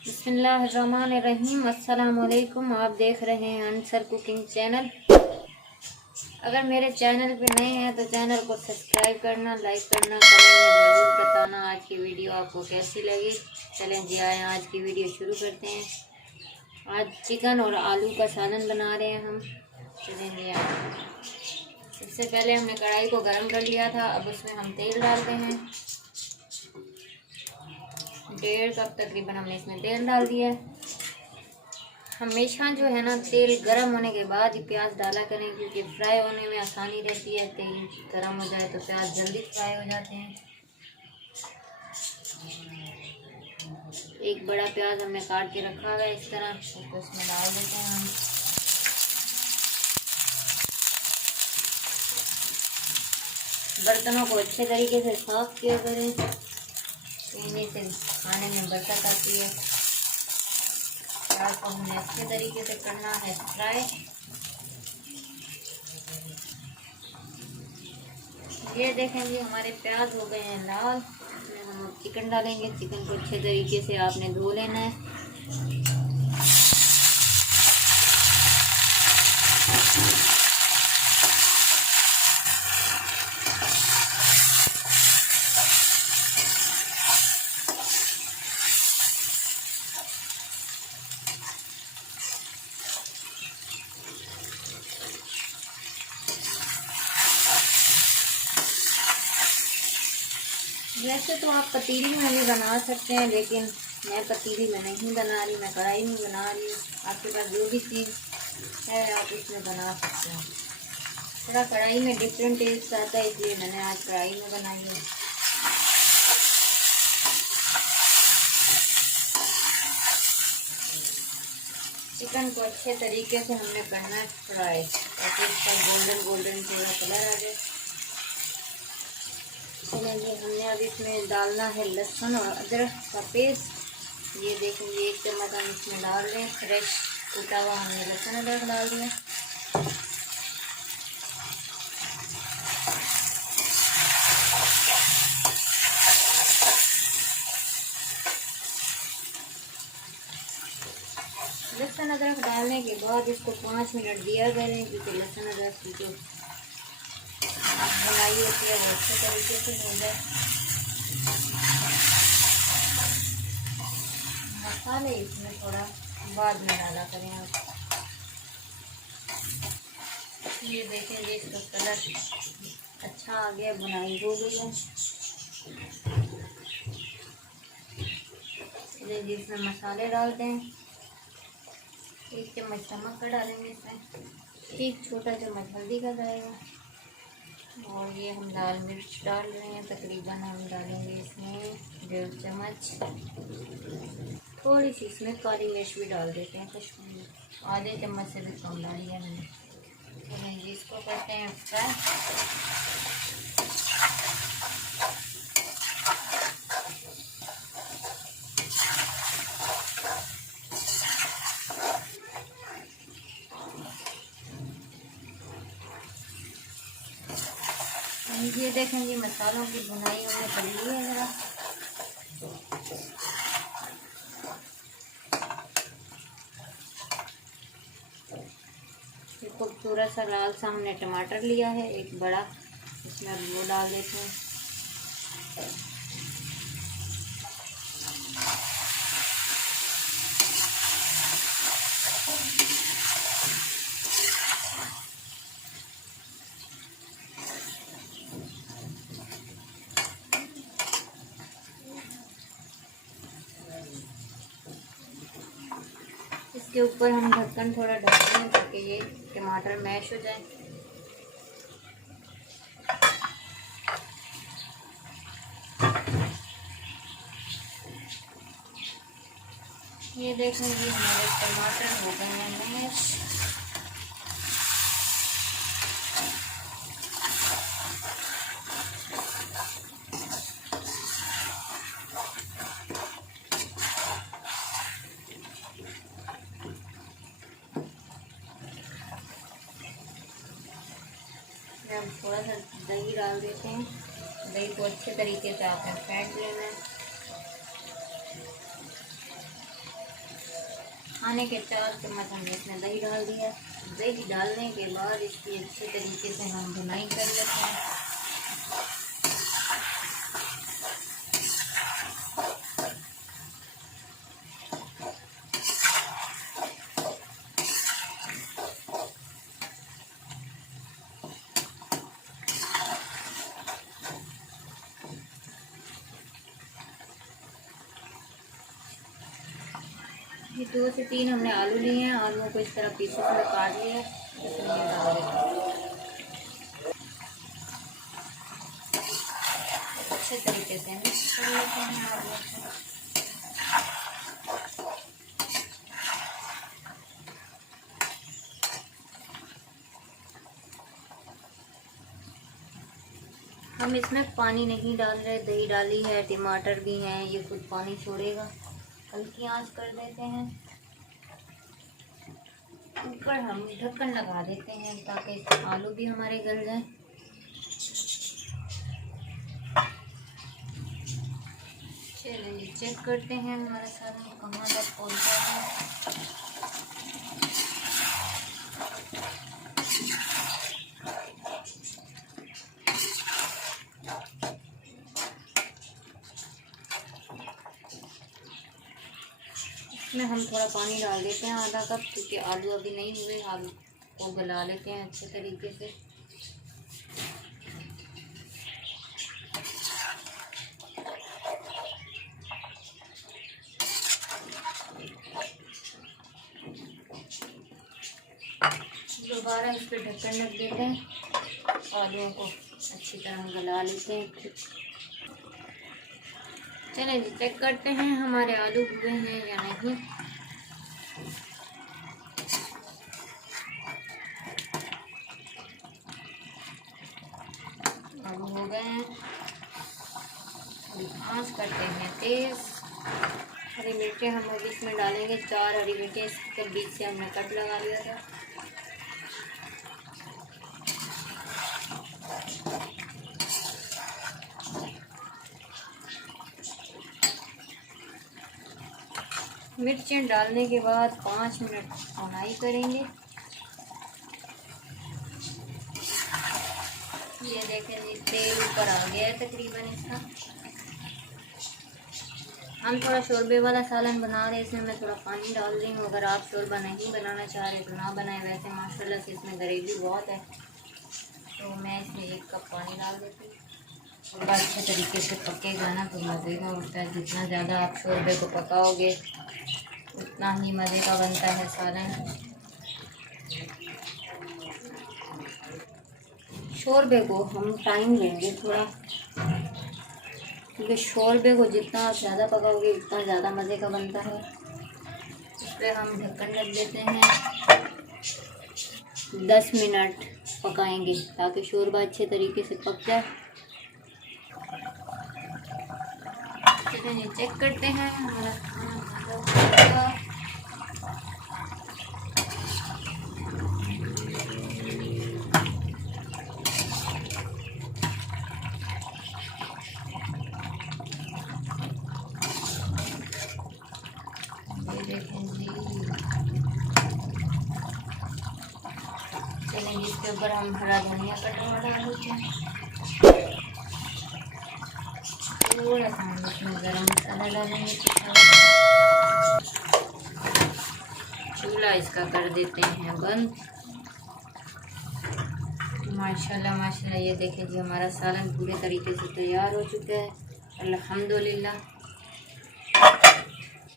बिस्मिल्लाहिर्रहमानिर्रहीम। अस्सलामुअलैकुम। आप देख रहे हैं अंसर कुकिंग चैनल। अगर मेरे चैनल पे नए हैं तो चैनल को सब्सक्राइब करना, लाइक करना, कमेंट में ज़रूर बताना आज की वीडियो आपको कैसी लगी। चलें जी, आए आज की वीडियो शुरू करते हैं। आज चिकन और आलू का सालन बना रहे हैं हम। चलें जी आए। सबसे पहले हमने कढ़ाई को गर्म कर लिया था। अब उसमें हम तेल डालते हैं। 1.5 कप तकरीबन हमने इसमें तेल डाल दिया है। हमेशा जो है ना, तेल गर्म होने के बाद ही प्याज डाला करें, क्योंकि फ्राई होने में आसानी रहती है। तेल गर्म हो जाए तो प्याज जल्दी फ्राई हो जाते हैं। एक बड़ा प्याज हमने काट के रखा हुआ है इस तरह, उसको इसमें डाल देते हैं हम। बर्तनों को अच्छे तरीके से साफ किया करें, पीने से खाने में बरकत आती है। प्याज को हमने अच्छे तरीके से करना है फ्राई। ये देखेंगे हमारे प्याज हो गए हैं लाल। इसमें हम अब चिकन डालेंगे। चिकन को अच्छे तरीके से आपने धो लेना है। वैसे तो आप पतीली में भी बना सकते हैं, लेकिन मैं पतीली में नहीं बना रही, मैं कढ़ाई में बना रही हूँ। आपके पास जो भी चीज़ है आप इसमें बना सकते हैं। थोड़ा कढ़ाई में डिफरेंट टेस्ट आता है, इसलिए मैंने आज कढ़ाई में बनाई है। चिकन को अच्छे तरीके से हमने करना है फ्राई, ताकि इसका गोल्डन गोल्डन थोड़ा कलर आ जाए। चलेंगे, हमने अब इसमें डालना है लहसुन और अदरक का पेस्ट। ये देखेंगे 1 चम्मच हम इसमें डाल रहे हैं। फ्रेश कूटा हुआ हमने लहसुन अदरक डाल दिया। लहसुन अदरक डालने के बाद इसको 5 मिनट दिया करें, क्योंकि लहसुन अदरक की जो बनाई होती है वो अच्छे तरीके से हो जाए। मसाले इसमें थोड़ा बाद में डाला करें आप। ये देखेंगे इसका कलर अच्छा आ गया, बुनाई हो गई है। चलिए इसमें मसाले डालते हैं। 1 चम्मच नमक का डालेंगे इसमें, 1 छोटा चम्मच हल्दी का जाएगा, और ये हम लाल मिर्च डाल रहे हैं। तकरीबन हम डालेंगे इसमें 1.5 चम्मच। थोड़ी सी इसमें काली मिर्च भी डाल देते हैं, कश्मीरी आधे चम्मच से भी कम डाली है हमने। तो इसको करते हैं फ्राई। ये देखेंगे मसालों की भुनाई हमने कर ली है ज़रा। खूबसूरत सा लाल सा हमने टमाटर लिया है, एक बड़ा, इसमें वो डाल देते हैं। इसके ऊपर हम ढक्कन थोड़ा ढक दें ताकि ये टमाटर मैश हो जाए। ये देखेंगे हमारे टमाटर हो गए हैं मैश। हम थोड़ा सा दही डाल देते हैं। दही को अच्छे तरीके से आपने फेंट लेना है। खाने के 4 चम्मच हमने इसमें दही डाल दिया। दही डालने के बाद इसकी अच्छे तरीके से हम भुनाई कर लेते हैं। ये 2 से 3 हमने आलू लिए हैं। आलूओं को इस तरह पीसेस में काट लिया, इसमें ये डाल देते हैं। अच्छे तरीके से मिक्स कर लेते हैं आलू को। हम इसमें पानी नहीं डाल रहे, दही डाली है, टमाटर भी हैं, ये खुद पानी छोड़ेगा। हल्की आंच कर देते हैं। ऊपर हम ढक्कन लगा देते हैं ताकि आलू भी हमारे गल जाएं। चलिए चेक करते हैं हमारा सालन कहाँ तक पहुँचा है। इसमें हम थोड़ा पानी डाल देते हैं, आधा कप, क्योंकि आलू अभी नहीं हुए। आलू को गला लेते हैं अच्छे तरीके से। दोबारा इस पर ढक्कन रख देते हैं, आलूओं को अच्छी तरह गला लेते हैं। चलिए जी चेक करते हैं हमारे आलू हुए हैं या नहीं। आलू हो गए हैं। आँच करते हैं तेज। हरी मिर्चें हम अभी इसमें डालेंगे, 4 हरी मिर्चें इसके बीच से हमने कट लगा लिया था। मिर्चें डालने के बाद 5 मिनट भुनाई करेंगे। ये देखें जी तेल ऊपर आ गया है तकरीबन इसका। हम थोड़ा शोरबे वाला सालन बना रहे हैं, इसमें मैं थोड़ा पानी डाल रही हूँ। अगर आप शोरबा नहीं बनाना चाह रहे तो ना बनाएं। वैसे माशाल्लाह से इसमें ग्रेवी बहुत है, तो मैं इसमें 1 कप पानी डाल देती हूँ। शोरबा अच्छे तरीके से पकेगा ना तो मज़े का होता है। जितना ज़्यादा आप शोरबे को पकाओगे उतना ही मज़े का बनता है सालन। शोरबे को हम टाइम लेंगे थोड़ा, क्योंकि शोरबे को जितना आप ज़्यादा पकाओगे उतना ज़्यादा मज़े का बनता है। इस पर हम ढक्कन रख देते हैं, 10 मिनट पकाएंगे ताकि शोरबा अच्छे तरीके से पक जाए। चलिए चेक करते हैं हमारा खाना। देखें जी, चलें इसके ऊपर हम हरा धनिया का टमाटर डाल देते हैं। थोड़ा सा हम इसमें गरम मसाला डालेंगे। चूल्हा इसका कर देते हैं बंद। माशाल्लाह माशाल्लाह, ये देखें जी हमारा सालन पूरे तरीके से तैयार हो चुका है। अल्हम्दुलिल्लाह।